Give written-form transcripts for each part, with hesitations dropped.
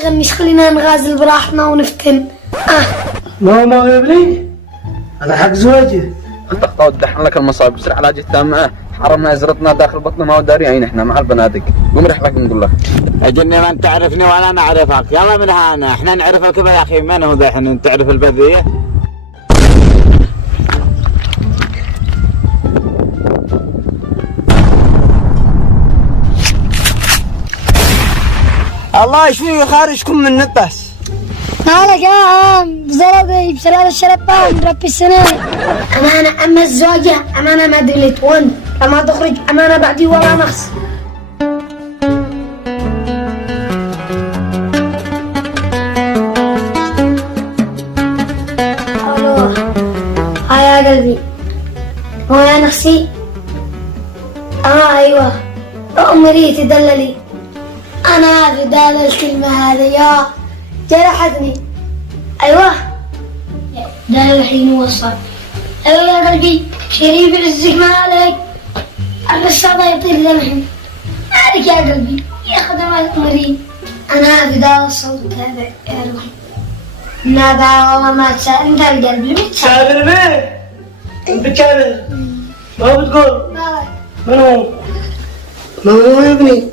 مش خلينا نغازل براحتنا ونفتن. ما هو يا ابني هذا حق زواجي. انت اخطأت دحين لك المصايب بسرعة علاج التامة. حرمنا ازرتنا داخل بطن ما هو داريين احنا مع البنادق. قوم رح لك نقول لك. اجني ما انت تعرفني وانا نعرفك. يلا من هنا احنا نعرفك يا اخي. من هو دحين انت تعرف البذية؟ الله يشفي خارجكم من نفس. مالك يا عم زلدي بسلالة الشربان ربي السنة. أمانة أما الزوجة أمانة ما دلت وانت لما تخرج أمانة بعدي ولا نقص. ألو هاي يا قلبي هو يا نفسي. أيوة أمري تدللي. أنا بدال الكلمة هذه يا جرحتني. أيوة دال الحين وصل. أيوة يا قلبي شريف العزك مالك. الرشاطة يطير الحين مالك يا قلبي يا خدمات أمري. أنا بدال الصوت هذا يا روحي. نادى والله ما تسأل أنت القلب شابر بيه انت بتشابر ما بتقول مالك منو يا ابني.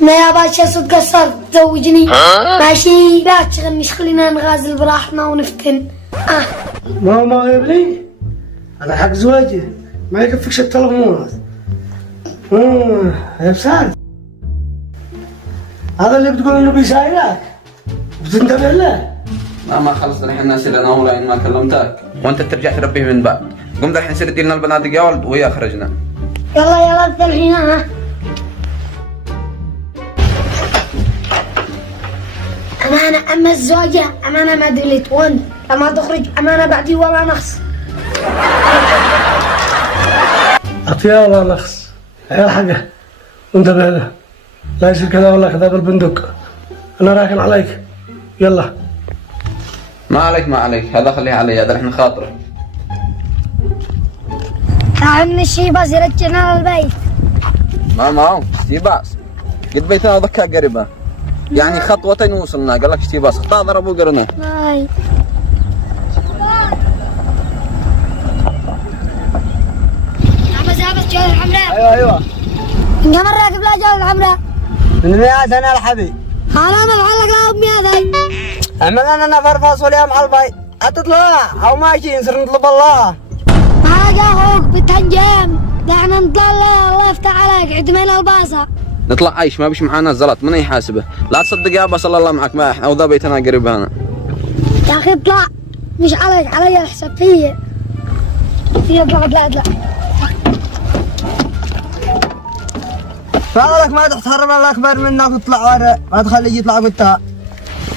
ما يا باشا صدق قصرت تزوجني. ماشي لا تشغلنيش خلينا نغازل براحتنا ونفتن. ما هو يا ابني هذا حق زواجي ما يكفيكش التلفونات. يا بسعد هذا اللي بتقول انه بيساعدك بتنتبه له. ما خلص الحين الناس اللي انا ولا ما كلمتك وانت ترجع تربيه من بعد. قوم الحين سير دي لنا البنادق يا ولد ويا خرجنا. يلا انت الحين. أمانة أما الزوجة أمانة ما دلت وانت لما تخرج أمانة بعدي ولا نقص. أطيا ولا نقص يا حاجة وانتبه له لا يصير كذا ولا كذا بالبندق. أنا راكن عليك يلا. ما عليك هذا خليه علي هذا الحين خاطره. تعبني الشيباس يرجعنا للبيت. ما هو اشتيباس قد بيتنا ضكا قريبة يعني خطوتين وصلنا. قال لك اشتيباس خطا ضربوا قرنا. هاي عم جاي الحمراء. ايوه انت من راكب لا جاي الحمراء. من مئات انا الحبيب. انا ما بعلق لا امي هذي. عمل انا فرفاص ولا مع البيت هتطلع او ماشي نصير نطلب الله. ما جا اخوك بتنجم دعنا نطلع. الله يفتح عليك عدمين الباصة. نطلع عايش ما بيش معانا زلط من يحاسبه. لا تصدق يا ابا صلى الله معك ما او ذا بيتنا قريب هنا. يا اخي اطلع مش عليك علي الحساب فيا. اطلع فالك ما تحترم الاكبر منك وتطلع ورا ما تخليه يطلع قدام.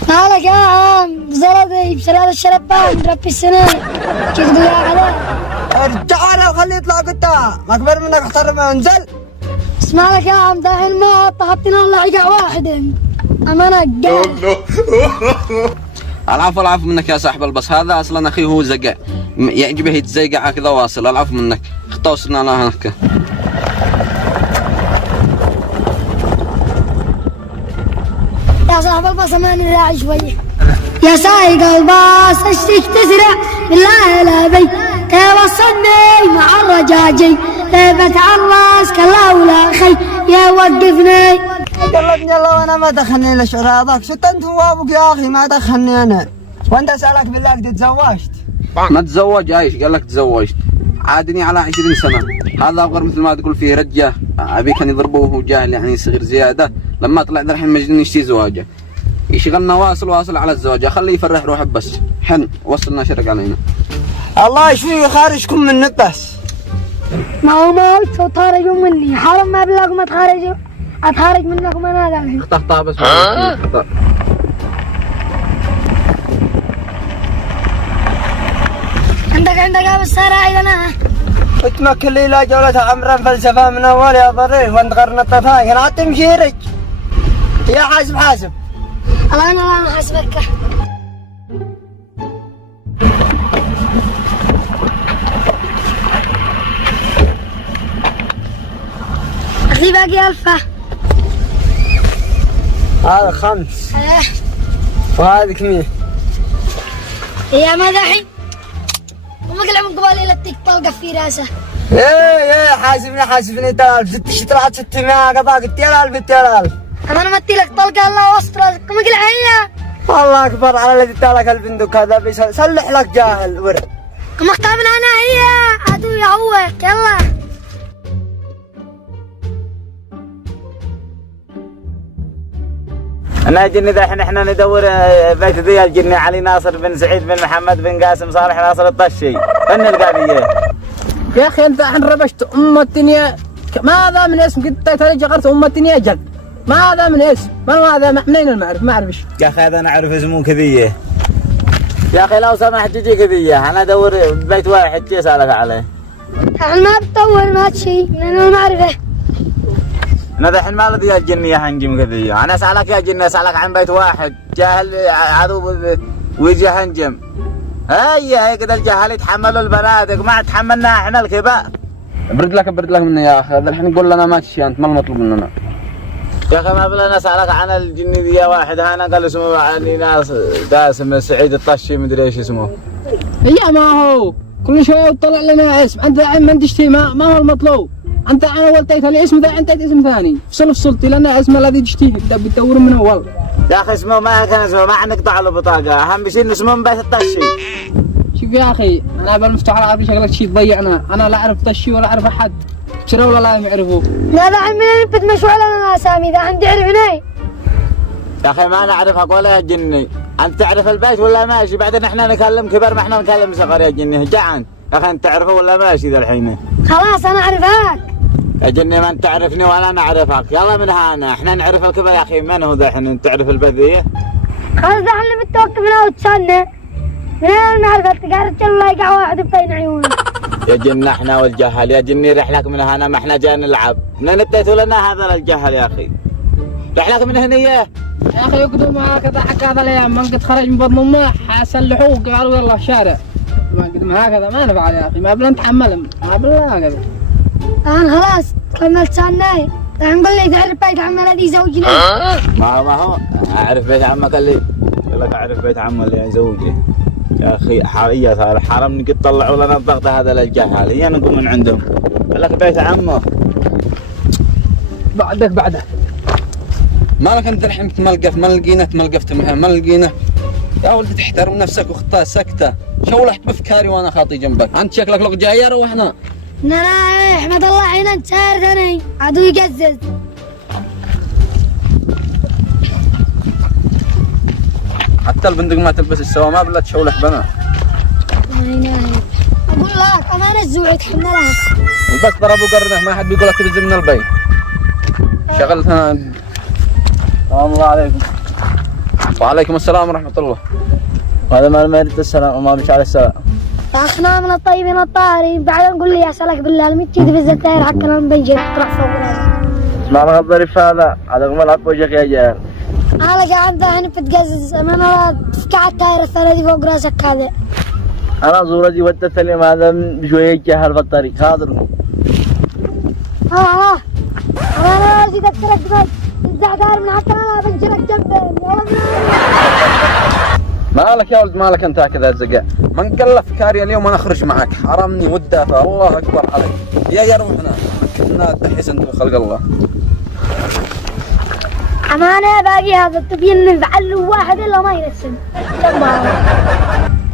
مالك يا عم زلدي بسلالة الشربان ربي السنة. كذب يا علاء ارجع ورا وخليه يطلع قدام. اكبر منك احترمه انزل. اسمع لك يا عم دحين ما طهبتنا الا عقع واحد. امانة قاعد. العفو منك يا صاحب البص. هذا اصلا اخي هو زقع يعجبه يتزيقع كذا واصل. العفو منك اختصرنا على هناك. يا صاحب الباص ماني راعي شوية. يا سايق الباص اشتك تسرع بالله لا بي توصلني مع الرجاجي ثبت على الراس كلا ولا خي يا وقفني. يلا وانا ما دخلني الشعر هذاك. شفت انت وابوك يا اخي ما دخلني انا. وانت اسالك بالله قد تزوجت؟ ما تزوج عايش قال لك تزوجت عادني على 20 سنة. هذا أصغر مثل ما تقول فيه رجة أبي كان يضربه وهو جاهل يعني صغير زيادة. لما طلع الحين مجنون يشتي زواجه يشغلنا واصل على الزواج. خليه يفرح روحه بس. حن وصلنا شرق علينا. الله يشفي خارجكم من نفس. ما قلت تخرجوا مني حرام ما بلاكم اتخرجوا. اتخرج منكم انا هذا الحين. اختار بس عندك بس راعي انا. اتمكن لي لا جولة عمران فلسفة من اول يا ضرير وانت غرنت ثاني. انا تمشي رج يا حاسب. انا حاسبك. اخي باقي 1000. هذا 5. آه. وهذه كمية. يا ما دحين ومقلع من قبالي للتيك طلقة في راسه. ايه حاسبني تلال 6 طلعت 600 قطع قلت يا الف بالتلال. انا متي لك طلقة الله وسط راسك مقلع هي. الله اكبر على الذي تالك البندق هذا بيسلح لك جاهل ورد. مقطع من انا هي عدو يعوق يلا. أنا جني ذا احنا ندور بيت ذي الجني علي ناصر بن سعيد بن محمد بن قاسم صالح ناصر الطشي. فن القاضية. يا أخي أنت الحين ربشت أم الدنيا. ماذا من اسم قلت ترى جغرت أم الدنيا جد. ماذا من اسم؟ من هذا منين المعرف؟ ما أعرفش. يا أخي هذا أنا أعرف اسمه كذية. يا أخي لو سمحت تجي كذية أنا أدور بيت واحد جي أسألك عليه. انا ما بطول ما شيء انا ما اعرفه. أنا ذحين ما الذي الجني يا هنجم كذية. أنا أسألك يا جني أسألك عن بيت واحد جاهل عدو ويجي هنجم. هي كذا الجهال يتحملوا البنادق ما تحملنا احنا الكبار. برد لك منه يا اخي. هذا الحين يقول لنا ما تشي انت ما المطلوب مننا. يا اخي ما بلا نسألك عن الجني ذي واحد هنا قال اسمه عني ناس داسم سعيد الطشي مدري ايش اسمه. هي ما هو كل شوية يطلع لنا اسم. أنت الحين ما تشتي ما هو المطلوب. أنت أنا ولتيت الاسم ذا أنت اسم ثاني. فصلتي لنا اسم الذي تشتيه بتدور من أول. يا اخي اسمه ما كان اسمه ما نقطع له بطاقة. أهم شيء اسمه من بيت الطشي. شوف يا أخي أنا بالمفتوح على عربي شغلك شيء تضيعنا. أنا لا أعرف طشي ولا أعرف أحد. شروا ولا لا يعرفوا. لا ذا عمي بتمشوا على اسامي ذا عندي عرفني. يا اخي ما نعرفك ولا يا جني. انت تعرف البيت ولا ماشي؟ بعدين احنا نكلم كبر ما احنا نكلم صغار يا جني. جعان يا اخي انت تعرفه ولا ماشي ذا الحين؟ خلاص انا اعرفك. يا جني ما انت تعرفني ولا نعرفك. يلا من هنا احنا نعرف الكبر يا اخي. من هو ذا الحين انت تعرف البيت ذي؟ خلاص ذا اللي بتوقف هنا وتسنى. من المعرفة قاعد الله يقع واحد بين عيونه. يا جني احنا والجهل يا جني رحلك من هنا ما احنا جاي نلعب. من ابتيتوا لنا هذا الجهل يا اخي. رحلك من هنا يا أخي يقدم هكذا حكى هذا الأيام من قد خرج من بطن أمه حسلحوه قالوا يلا الشارع. ما قدم هكذا ما نفع يا أخي ما بلا نتحمل ما بلا هكذا. أنا خلاص كملت سنة. نقول لي تعرف بيت عم الذي يزوجني. ما هو اعرف بيت عمك اللي يقول لك اعرف بيت عمه اللي يزوجه. يا اخي حريه صار حرام نقد طلعوا لنا الضغط هذا للجهال. هي نقول من عندهم يقول لك بيت عمه. بعده مالك انت الحين متملقف ما لقينا ما لقينا. يا ولد تحترم نفسك واختها سكته. شولحت بافكاري وانا خاطي جنبك. انت شكلك لك جايره واحنا. لا احمد الله عين انت ساردني عدو يقزز. حتى البندق ما تلبس السوا ما بلا تشولح بنا. اقول لك امانه الزوع يتحملها. بس ضرب وقرنه ما حد بيقول لك تنزل من البيت. شغلتها. السلام عليكم. وعليكم السلام ورحمه الله. هذا ما مريت السلام وما مش على السلام. اخنا من الطيبين الطاهرين. بعد نقول لي اسالك بالله المتي في الزتاير حق كلام بنجي تروح فوق راسك. اسمع ما الظريف هذا غمل عق وجهك يا جاهل. انا قاعد هنا بتقزز انا فكعت التاير الثاني دي فوق راسك هذا. انا زورتي ودت السليم هذا بشويه جهل في الطريق حاضر. انا جيت اكسرك دماغ الزعدار من حتى انا بنشرك جنبي. مالك يا ولد مالك انت هكذا الزقاء. من قال افكاري اليوم انا اخرج معك حرمني ودافع الله اكبر عليك. يا روحنا كنا تحس انت خلق الله. امانه باقي هذا تبين نفعل واحد الا ما يرسم.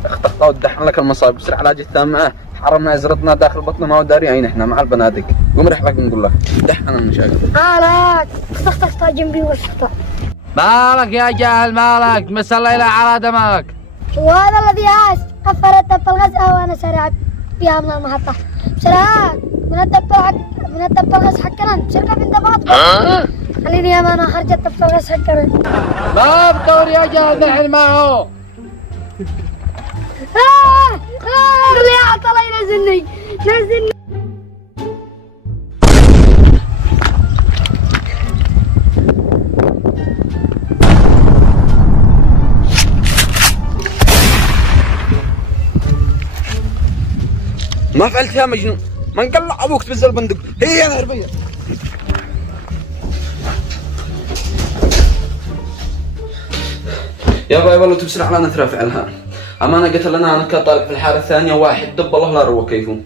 اختطى ودحن لك المصايب بسرعه علاج التام معه. حرمنا ازرتنا داخل بطننا ما هو داريين احنا مع البنادق. قوم رحلك نقول لك دحن المشاكل. لا اختطى جنبي وسطه. مالك يا جاهل مالك مسلا إلى على دماغك. وهذا الذي عاش قفرت في الغزة وانا سرعت بها من المحطة. بسرعة من الدب الغز حقنا بسرعة من دباط. خليني يا مان خرجت الدب الغز حقنا. ما بدور يا جاهل الحين ما هو. يا عطلي نزلني. ما فعلت يا مجنون. من قلع ابوك تبز البندق. هي يا هربيه. يابا والله تبصر على نثرى فعلها. أمانة قتل لنا أنا كطالب في الحارة الثانية واحد دب الله لا روى كيفه.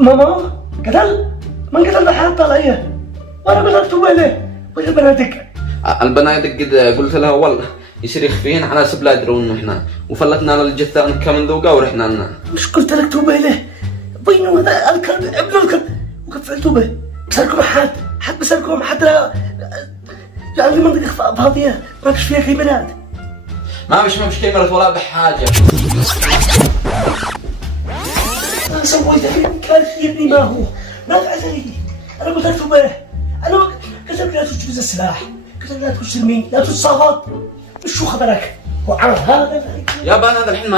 ماما قتل؟ من قتل الحارة الطالعية؟ وأنا قتلت ليه؟ وش بناتك؟ البنادق قد قلت لها والله يصير يخفين على سب لا يدرون احنا وفلتنا للجثة كم ذوقة ورحنا لنا. مش قلت لك توبة ليه؟ بينه هذا الكلب ابن الكلب وقد فعلتوا به. بسألكم حد بسألكم حتى يعني المنطقة فاضية ما فيش فيها كاميرات. ما بش كاميرات ولا بحاجة. أنا سويت كان في ابني ما هو ما فعل أنا قلت لك توبة. أنا قلت لك لا تجوز السلاح، قلت لك لا تسلمي لا تتصاغط. شو خبرك؟ وعلى هذا يابا أنا هذا الحين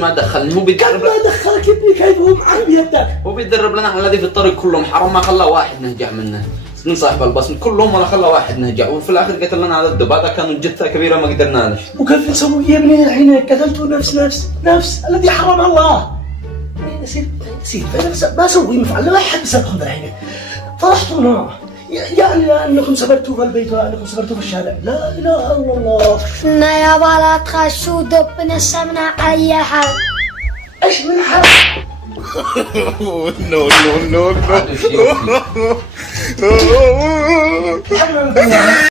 ما دخلني هو بيدرب. ما دخلك ابني كيف هو معاه بيدك؟ هو بيدرب لنا على ذي في الطريق كلهم حرام ما خلى واحد نهجع منه. من صاحب البصم كلهم ولا خلى واحد نهجع وفي الآخر قتل لنا على الدب. هذا كانوا جثة كبيرة ما قدرناش. وكيف نسوي يا ابني الحين قتلته نفس الذي حرم الله. نسيت ما اسوي مفعل لا احد بسببكم الحين فرحتونا يعني لا انكم سبرتوا في البيت ولا انكم سبرتوا في الشارع. لا اله الا الله. لا يابا لا تخشوا دب نسمنا اي حد. ايش من حد؟ نو